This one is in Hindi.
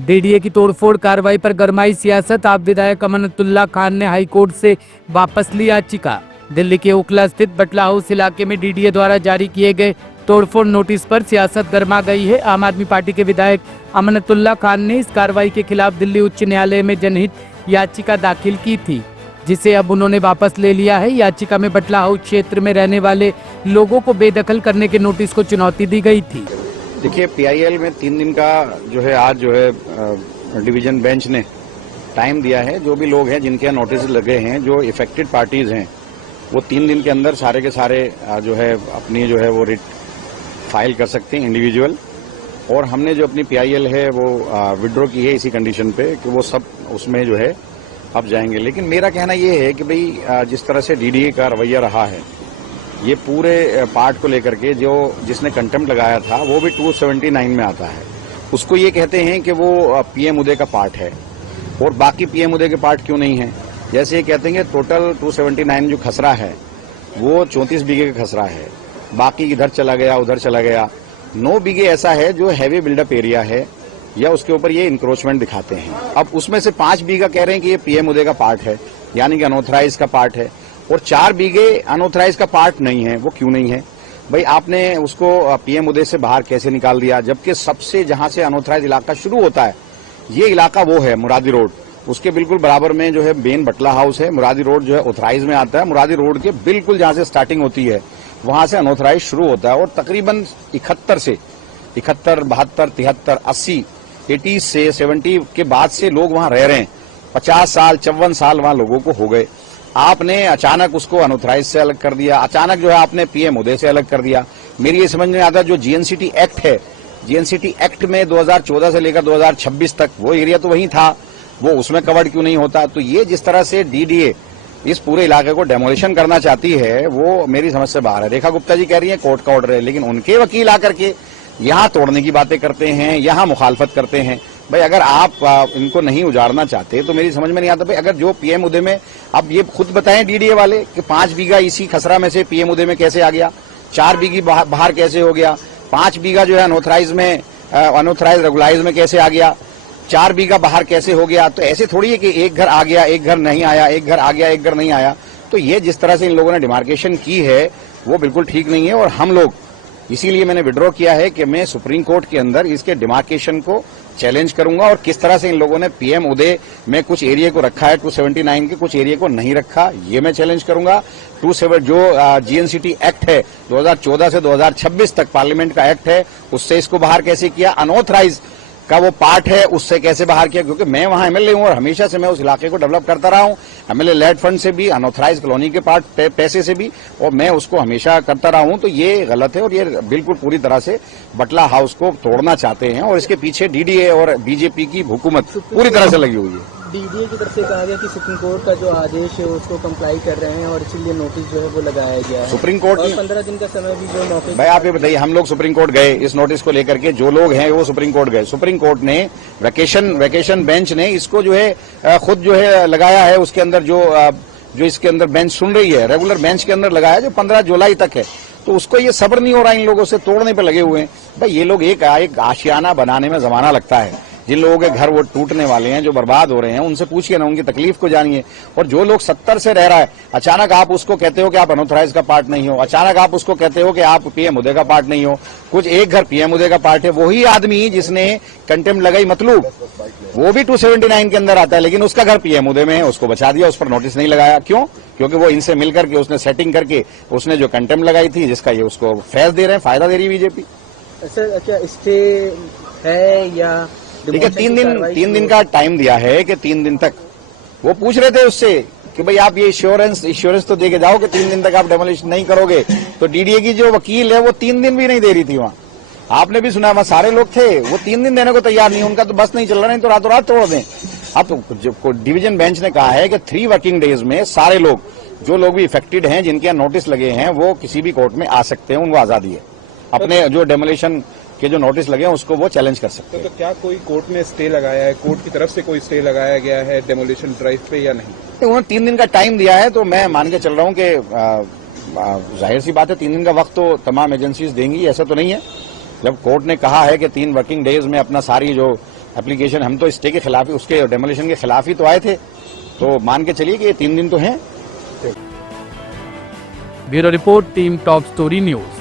डीडीए की तोड़फोड़ कार्रवाई पर गरमाई सियासत। आप विधायक अमानतुल्लाह खान ने हाईकोर्ट से वापस ली याचिका। दिल्ली के ओखला स्थित बटला हाउस इलाके में डीडीए द्वारा जारी किए गए तोड़फोड़ नोटिस पर सियासत गरमा गई है। आम आदमी पार्टी के विधायक अमानतुल्लाह खान ने इस कार्रवाई के खिलाफ दिल्ली उच्च न्यायालय में जनहित याचिका दाखिल की थी, जिसे अब उन्होंने वापस ले लिया है। याचिका में बटला हाउस क्षेत्र में रहने वाले लोगों को बेदखल करने के नोटिस को चुनौती दी गई थी। देखिए, पीआईएल में 3 दिन का जो है आज जो है डिवीजन बेंच ने टाइम दिया है। जो भी लोग हैं जिनके यहाँ नोटिस लगे हैं, जो इफेक्टेड पार्टीज हैं, वो 3 दिन के अंदर सारे के सारे जो है अपनी जो है वो रिट फाइल कर सकते हैं इंडिविजुअल। और हमने जो अपनी पीआईएल है वो विड्रॉ की है इसी कंडीशन पे कि वो सब उसमें जो है अब जाएंगे। लेकिन मेरा कहना ये है कि भाई जिस तरह से डीडीए का रवैया रहा है, ये पूरे पार्ट को लेकर के जो जिसने कंटेम्प्ट लगाया था वो भी 279 में आता है। उसको ये कहते हैं कि वो पीएम उदय का पार्ट है और बाकी पीएम उदय के पार्ट क्यों नहीं है। जैसे ये कहते हैं कि टोटल 279 जो खसरा है वो 34 बीघे का खसरा है, बाकी इधर चला गया उधर चला गया। 9 बीघे ऐसा है जो हैवी बिल्डअप एरिया है या उसके ऊपर ये इंक्रोचमेंट दिखाते हैं। अब उसमें से 5 बीघा कह रहे हैं कि ये पीएम उदय का पार्ट है, यानी कि अनऑथराइज का पार्ट है, और 4 बीघे अनऑथराइज का पार्ट नहीं है। वो क्यों नहीं है भाई? आपने उसको पीएम उदय से बाहर कैसे निकाल दिया, जबकि सबसे जहां से अनऑथराइज इलाका शुरू होता है ये इलाका वो है मुरादी रोड, उसके बिल्कुल बराबर में जो है मेन बटला हाउस है। मुरादी रोड जो है ऑथराइज में आता है। मुरादी रोड के बिल्कुल जहां से स्टार्टिंग होती है वहां से अनऑथराइज शुरू होता है और तकरीबन 71 से 71, 72, 73, 80, 80 से 70 के बाद से लोग वहां रह रहे हैं। 50 साल 54 साल वहां लोगों को हो गए। आपने अचानक उसको अनऑथराइज से अलग कर दिया, अचानक जो है आपने पीएम उदय से अलग कर दिया। मेरी ये समझ में आता, जो जीएनसीटी एक्ट है, जीएनसीटी एक्ट में 2014 से लेकर 2026 तक वो एरिया तो वही था, वो उसमें कवर्ड क्यों नहीं होता? तो ये जिस तरह से डीडीए इस पूरे इलाके को डेमोलिशन करना चाहती है वो मेरी समझ से बाहर है। रेखा गुप्ता जी कह रही है कोर्ट का ऑर्डर है, लेकिन उनके वकील आकर के यहाँ तोड़ने की बातें करते हैं, यहाँ मुखालफत करते हैं। भाई अगर आप इनको नहीं उजाड़ना चाहते तो मेरी समझ में नहीं आता। भाई अगर जो पीएम उदय में, अब ये खुद बताएं डीडीए वाले कि 5 बीघा इसी खसरा में से पीएम उदय में कैसे आ गया, 4 बीघी बाहर कैसे हो गया, 5 बीघा जो है अनऑथराइज में अनऑथराइज रेगुलाइज में कैसे आ गया, 4 बीघा बाहर कैसे हो गया। तो ऐसे थोड़ी है कि एक घर आ गया एक घर नहीं आया, एक घर आ गया एक घर नहीं आया। तो ये जिस तरह से इन लोगों ने डिमार्केशन की है वो बिल्कुल ठीक नहीं है। और हम लोग इसीलिए मैंने विड्रॉ किया है कि मैं सुप्रीम कोर्ट के अंदर इसके डिमार्केशन को चैलेंज करूंगा। और किस तरह से इन लोगों ने पीएम उदय में कुछ एरिया को रखा है 279 के, कुछ एरिया को नहीं रखा, ये मैं चैलेंज करूंगा। 27 जो जीएनसीटी एक्ट है 2014 से 2026 तक पार्लियामेंट का एक्ट है, उससे इसको बाहर कैसे किया, अनऑथराइज का वो पार्ट है उससे कैसे बाहर किया। क्योंकि मैं वहां एमएलए हूं और हमेशा से मैं उस इलाके को डेवलप करता रहा हूं, एमएलए लेड फंड से भी, अनऑथराइज कॉलोनी के पार्ट पैसे से भी, और मैं उसको हमेशा करता रहा हूं। तो ये गलत है और ये बिल्कुल पूरी तरह से बटला हाउस को तोड़ना चाहते हैं और इसके पीछे डीडीए और बीजेपी की हुकूमत पूरी तरह से लगी हुई है। डीडीए की तरफ से कहा गया कि सुप्रीम कोर्ट का जो आदेश है उसको कंप्लाई कर रहे हैं और इसीलिए नोटिस जो है वो लगाया गया है। सुप्रीम कोर्ट और 15 दिन का समय भी जो नोटिस। भाई आप ये बताइए, हम लोग सुप्रीम कोर्ट गए इस नोटिस को लेकर के, जो लोग हैं वो सुप्रीम कोर्ट गए। सुप्रीम कोर्ट ने वैकेशन बेंच ने इसको जो है खुद जो है लगाया है, उसके अंदर जो इसके अंदर बेंच सुन रही है रेगुलर बेंच के अंदर लगाया जो 15 जुलाई तक है। तो उसको ये सब्र नहीं हो रहा इन लोगों से, तोड़ने पे लगे हुए हैं। भाई ये लोग एक आशियाना बनाने में जमाना लगता है। जिन लोगों के घर वो टूटने वाले हैं, जो बर्बाद हो रहे हैं, उनसे पूछिए ना, उनकी तकलीफ को जानिए। और जो लोग 70 से रह रहा है, अचानक आप उसको कहते हो कि आप अनऑथराइज का पार्ट नहीं हो, अचानक आप उसको कहते हो कि आप पीएम उदय का पार्ट नहीं हो। कुछ एक घर पीएम उदय का पार्ट है, वही आदमी जिसने कंटेम्प्ट लगाई मतलब वो भी 279 के अंदर आता है, लेकिन उसका घर पीएम उदय में है, उसको बचा दिया, उस पर नोटिस नहीं लगाया। क्यों? क्योंकि वो इनसे मिलकर के उसने सेटिंग करके उसने जो कंटेम्प्ट लगाई थी, जिसका ये उसको फैज दे रहे हैं, फायदा दे रही है बीजेपी। अच्छा, स्टे है या देखिए 3 दिन का टाइम दिया है कि 3 दिन तक वो पूछ रहे थे उससे कि भाई आप ये इंश्योरेंस तो दे के जाओ कि 3 दिन तक आप डेमोलिशन नहीं करोगे। तो डीडीए की जो वकील है वो 3 दिन भी नहीं दे रही थी वहां। आपने भी सुना, वहां सारे लोग थे, वो 3 दिन देने को तैयार नहीं, उनका तो बस नहीं चल रहा, नहीं तो रातों रात तोड़ दें। अब तो डिवीजन बेंच ने कहा है कि 3 वर्किंग डेज में सारे लोग, जो लोग भी इफेक्टेड हैं, जिनके यहाँ नोटिस लगे हैं, वो किसी भी कोर्ट में आ सकते हैं, उनको आजादी है। अपने जो डेमोलिशन के जो नोटिस लगे हैं उसको वो चैलेंज कर सकते हैं। तो क्या कोई कोर्ट में स्टे लगाया है, कोर्ट की तरफ से कोई स्टे लगाया गया है डेमोलिशन ड्राइव पे या नहीं? उन्होंने 3 दिन का टाइम दिया है, तो मैं मान के चल रहा हूं कि जाहिर सी बात है 3 दिन का वक्त तो तमाम एजेंसीज देंगी, ऐसा तो नहीं है। जब कोर्ट ने कहा है कि 3 वर्किंग डेज में अपना सारी जो एप्लीकेशन, हम तो स्टे के खिलाफ ही, उसके डेमोलिशन के खिलाफ ही तो आए थे, तो मान के चलिए कि ये 3 दिन तो हैं। Bureau report, team top story news.